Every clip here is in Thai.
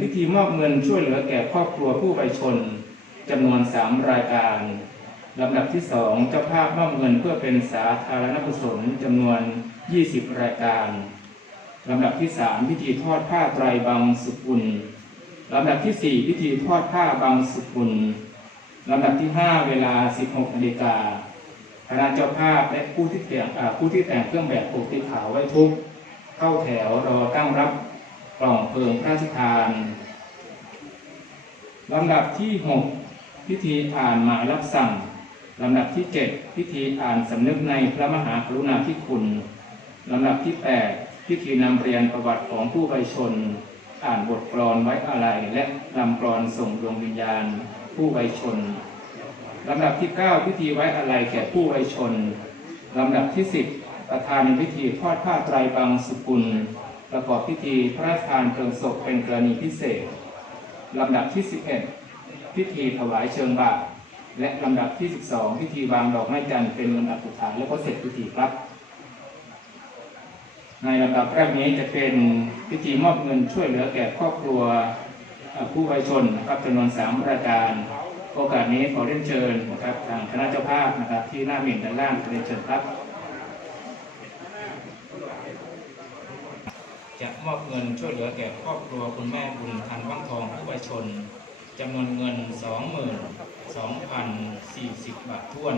พิธีมอบเงินช่วยเหลือแก่ครอบครัวผู้ไปชนจำนวน 3 รายการลำดับที่ 2 เจ้าภาพมอบเงินเพื่อเป็นสาธารณกุศลจำนวน 20 รายการลำดับที่ 3 พิธีทอดผ้าไตรบังสุกุลลำดับที่ 4 พิธีทอดผ้าบังสุกุลลำดับที่ 5 เวลา 16นาฬิกาคณะเจ้าภาพและผู้ที่แต่งผู้ที่แต่งเครื่องแบบปกติขาวไว้ทุกเข้าแถวรอตั้งรับ ล่องเพลิงพระราชทานลำดับที่ 6 พิธีอ่านหมายรับสั่งลำดับที่ 7 พิธีอ่านสำนึกในพระมหากรุณาธิคุณลำดับที่ 8 พิธีนำเรียนประวัติของผู้ไปชน อ่านบทกลอนไว้อาลัยและนำกลอนส่งดวงวิญญาณ ผู้ไปชนลำดับที่ 9 พิธีไว้อาลัยแก่ผู้ไปชนลำดับที่ 10 ประธานในพิธีทอดผ้าไตรบังสุกุล ประกอบพิธีพระราชทานเพลิงศพเป็นกรณีพิเศษ ลำดับที่ 11 พิธีถวายเชิงบาตรและลำดับที่ 12 พิธีวางดอกไม้จันทร์เป็นลำดับสุดท้ายแล้วก็เสร็จพิธีครับ ในลำดับแรกนี้จะเป็นพิธีมอบเงินช่วยเหลือแก่ครอบครัวผู้วัยชนนะครับจำนวน 3 รายการ โอกาสนี้ขอเรียนเชิญนะครับทางคณะเจ้าภาพนะครับที่หน้าหมิ่นด้านล่างเรียนเชิญครับ จะ มอบเงินช่วยเหลือแก่ครอบครัวคุณแม่บุญทันว่างทองผู้วัยชนจำนวนเงิน 22,040 บาทท้วน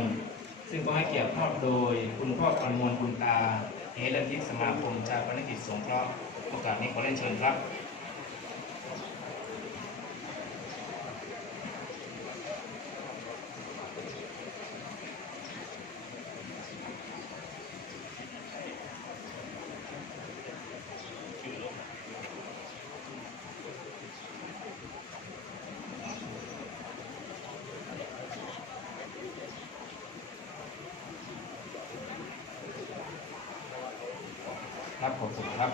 ซึ่งก็ให้เกียรติมอบโดยคุณพ่อประมวลคุณตาเฮลันทิสมาคมจาปนกิจสงเคราะห์โอกาสนี้ขอเล่นเชิญครับ ครับผมครับ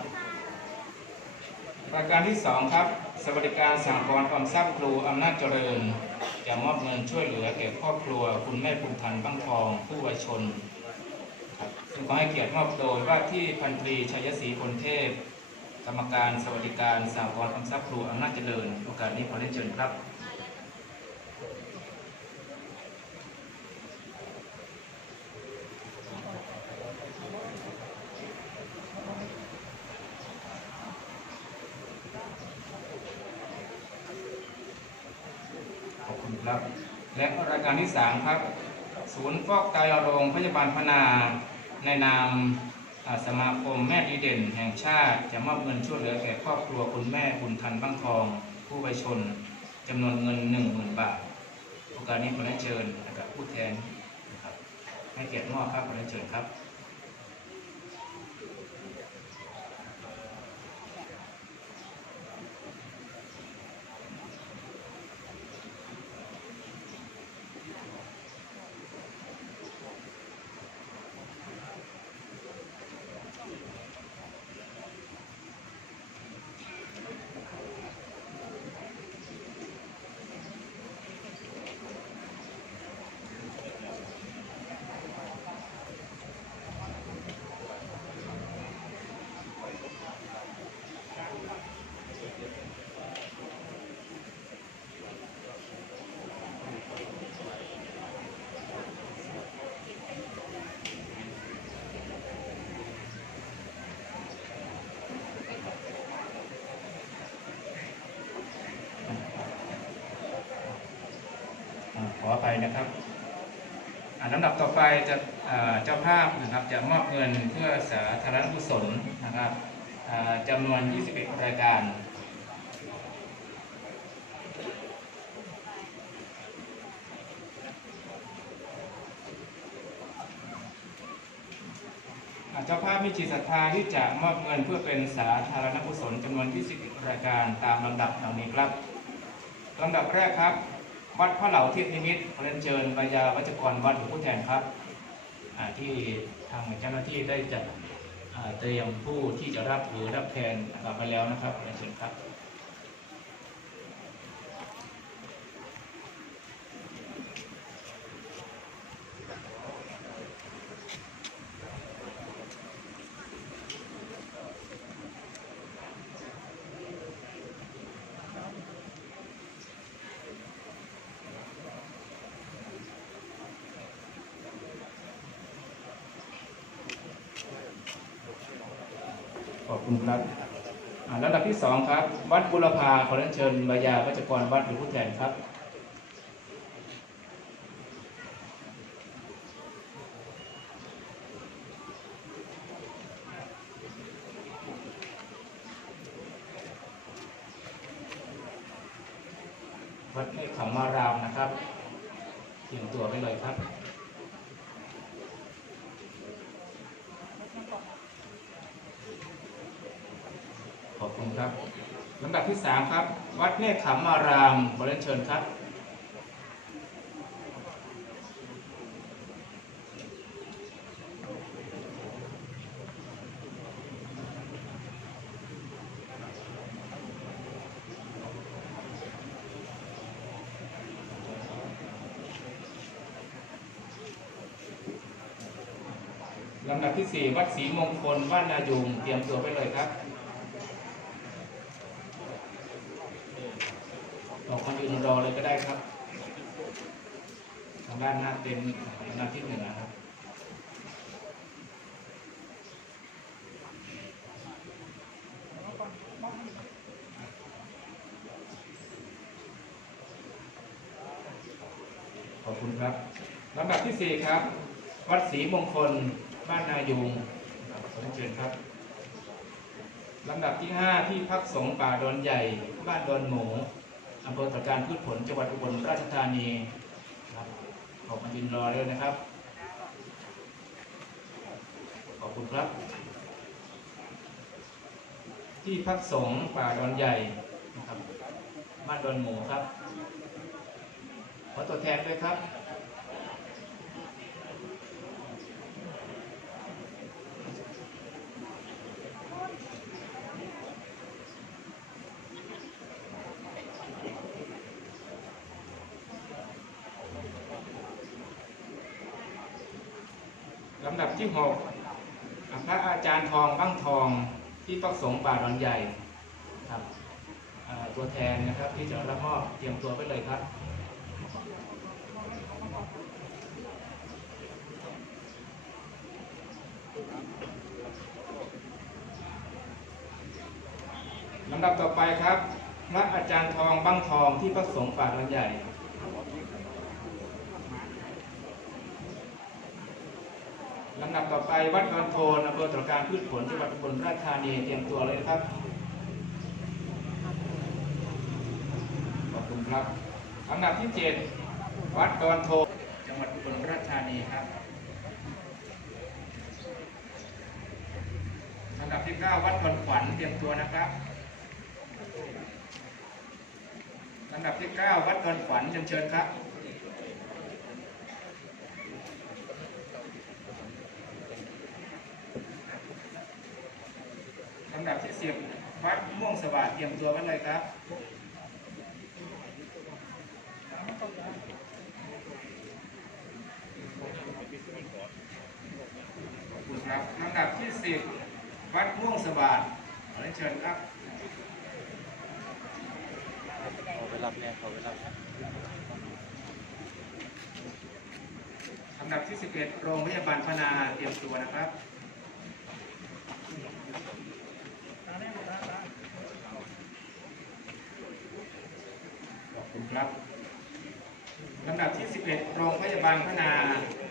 รายการที่สองครับ สวัสดิการสังกรณ์ออมทรัพย์ครูอำนาจเจริญ จะมอบเงินช่วยเหลือแก่ครอบครัว คุณแม่ภูมิพันธ์บ้างทอง ผู้วชนครับซึ่งขอให้เกียรติมอบโดยว่าที่พันตรีชัยศรีพลเทพ กรรมการสวัสดิการสหกรณ์ออมทรัพย์ครูอำนาจเจริญ โอกาสนี้ขอเรียนเชิญครับ ครับ และรายการที่ 3 ครับ ศูนย์ฟอกไตโรงพยาบาลพนา ในนามสมาคมแม่ดีเด่น แห่งชาติ จะมอบเงินช่วยเหลือแก่ครอบครัวคุณแม่บุญทันบ้างทอง ผู้วัยชนจำนวนเงิน 10,000 บาท โอกาสนี้ขอได้เชิญนะครับผู้แทนนะครับให้เกียรติมอบครับขอได้เชิญครับ นะครับอ่าลำดับต่อไปจะเจ้าภาพนะครับจะมอบเงินเพื่อสาธารณกุศลนะครับจำนวน 21 รายการเจ้าภาพมีจิตศรัทธาที่จะมอบเงินเพื่อเป็นสาธารณกุศลจำนวน 21 รายการตามลำดับเหล่านี้ครับลำดับแรกครับ วัดพระเหล่าเทพนิมิตรขอเรียนเชิญปยาวัจกรวัดหลวงพ่อแทนครับที่ทางเจ้าหน้าที่ได้จัดเตรียมผู้ที่จะรับหรือรับแทนนะครับไปแล้วนะครับขอเรียนเชิญครับ คุณครับอ่าลำดับที่สองครับ วัดบุรพาขอเรียนเชิญบายาวัจกรวัดหรือผู้แทนครับ วัดเมฆขำมารามนะครับเตรียมตัวไปเลยครับ ขอบคุณครับลำดับที่สามครับ วัดเมฆขำมารามขอเรียนเชิญครับ ลำดับที่สี่วัดศรีมงคลบ้านนายุงเตรียมตัวไปเลยครับ ออกมายืนรอเลยก็ได้ครับ ทางด้านหน้าเต็นท์ทางด้านที่หนือครับขอบคุณครับลำดับที่สี่ครับ วัดศรีมงคล บ้านนายุงขอเชิญครับลำดับที่ 5 ที่พักสงฆ์ป่าดอนใหญ่ บ้านดอนหมู อำเภอตะการพืชผลจังหวัดอุบลราชธานีครับขอบมายืนรอเลยนะครับ ขอบคุณครับ ที่พักสงฆ์ป่าดอนใหญ่นะครับบ้านดอนหมูครับ ขอตัวแทนด้วยครับ หกพระอาจารย์ทองบ้างทองที่ปักสงฆ์ป่าดอนใหญ่ครับตัวแทนนะครับที่จะรับมอบเตรียมตัวไปเลยครับลำดับต่อไปครับ พระอาจารย์ทองบ้างทองที่ปักสงฆ์ป่าดอนใหญ่ ลำดับต่อไปวัดดอนโทนอำเภอตรการพืชผลจังหวัดอุบลราชธานีเตรียมตัวเลยนะครับ ขอบคุณครับลำดับที่ 7 วัดดอนโทนจังหวัดอุบลราชธานีครับลำดับที่ 9 วัดดอนขวัญเตรียมตัวนะครับลำดับที่ 9 วัดดอนขวัญเรียนเชิญครับ ลำดับที่ สิบวัดม่วงสวัสดิ์เตรียมตัวไว้เลยครับขอบคุณครับลำดับที่สิบวัดม่วงสวัสดิ์ขอเรียนเชิญครับขอไปรับเนี่ยขอไปรับลำดับที่สิบเอ็ดโรงพยาบาลพนาเตรียมตัวนะครับ ขอบคุณครับ ลำดับที่ 11 โรงพยา บาลพนา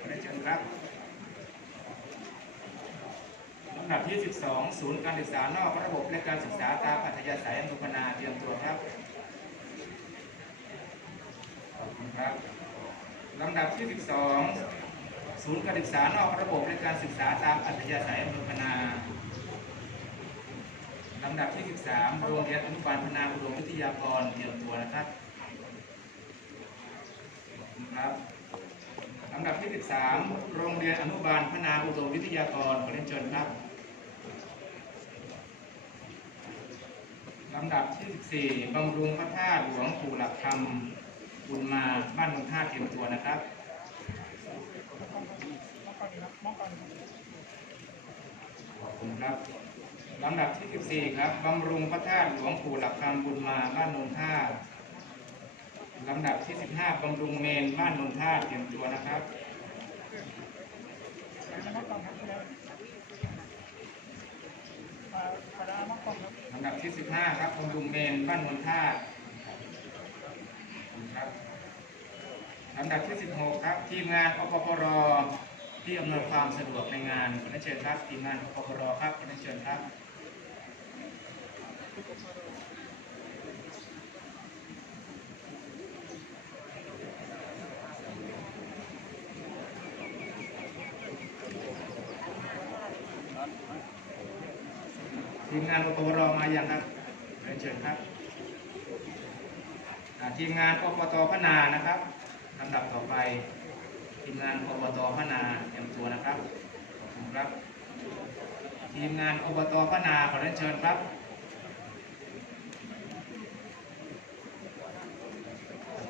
ขอเรียนเชิญครับลำดับที่ 12 ศูนย์การศึกษานอกระบบและการศึกษาตามอัธยาศัยอำเภอพนาเตรียมตัวครับ ขอบคุณครับลำดับที่ 12 ศูนย์การศึกษานอกระบบและการศึกษาตามอัธยาศัยอำเภอพนาลำดับที่ 13 โรงเรียนอนุบาลพนาอุดมวิทยากรเตรียมตัวนะครับครับำดับที่ 13 โรงเรียนอนุบาลพนาอุดมวิทยากรขอเรียนเชิญครับลำดับที่ 14 บำรุงพระธาตุหลวงปู่หลักธรรมบุญมาบ้านเมืองท่าเตรียมตัวนะครับขอบคุณครับลำดับที่ 14 ครับบำรุงพระธาตุหลวงปู่หลักธรรมบุญมาบ้านนนท่า ลำดับที่ 15บำรุงเมนบ้านนนท่าเตรียมตัวนะครับลำดับที่ 15 ครับบำรุงเมนบ้านนนท่าครับลำดับที่ 16 ครับ ทีมงานอปปรที่อำนวยความสะดวกในงานขอเชิญครับทีมงานอปปรครับขอเชิญครับ ทีมงานอปปรมาอย่างครับเรียนเชิญครับทีมงานอบตพนานะครับลำดับต่อไป ทีมงานอบตพนาเตรียมตัวนะครับขอบคุณครับ ทีมงานอบตพนาขอเรียนเชิญครับ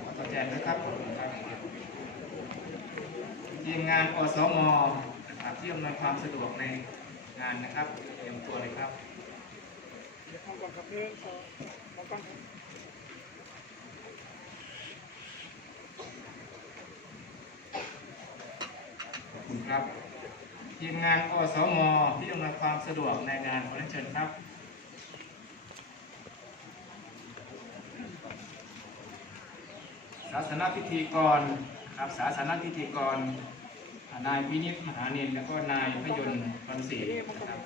ขอตัวแทนนะครับขอบคุณครับ ทีมงานอสมนะครับที่อำนวยความสะดวกในงานนะครับเตรียมตัวเลยครับ คุณครับ ทีมงานอสมที่อำนวยความสะดวกในงานขอเรียนเชิญครับศาสนพิธีกรครับศาสนพิธีกร นายวินิจมหาเนนแล้วก็นายพยนต์คอนศรีนะครับ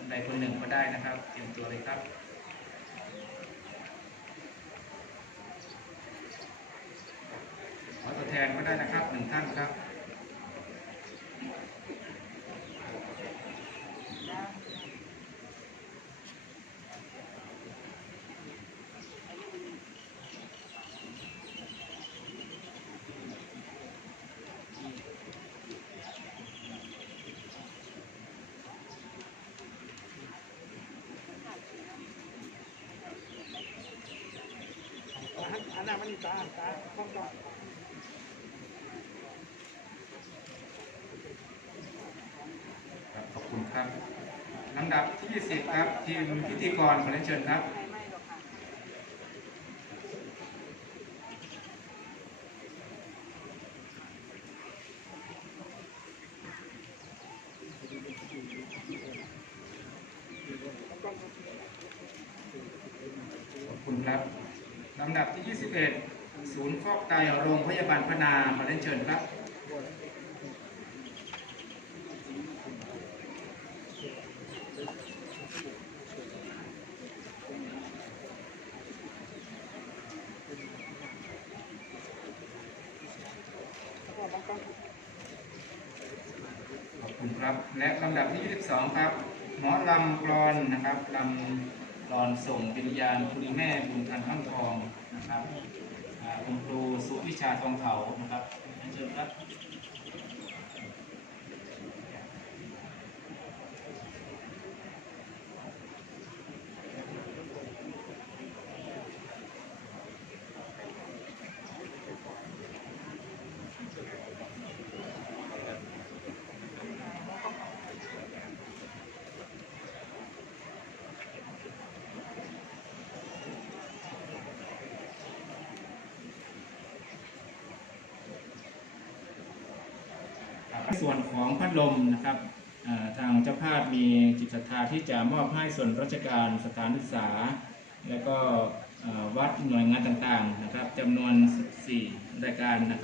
คนใดคนหนึ่งก็ได้นะครับ เตรียมตัวเลยครับขอตัวแทนก็ได้นะครับหนึ่งท่านครับ อันนั้นมันอีตาตาต้องต้องครับขอบคุณครับลำดับที่10ครับ ทีมพิธีกรขอเรียนเชิญครับขอบคุณครับ ลำดับที่ 21 ศูนย์ฟอกไตโรงพยาบาลพนาขอเรียนเชิญครับ ขอบคุณครับ และลำดับที่ 22 ครับ หมอลำกรอนนะครับลำ กรอนส่งวิญญาณคุณแม่บุญทันข้างทองนะครับคุณครูสุวิชาทองเถานะครับเชิญครับ ส่วนของพัดลมนะครับทางเจ้าภาพมีจิตศรัทธาที่จะมอบให้ส่วนราชการสถานศึกษา และก็วัดหน่วยงานต่างๆนะครับจำนวน 4 รายการนะครับ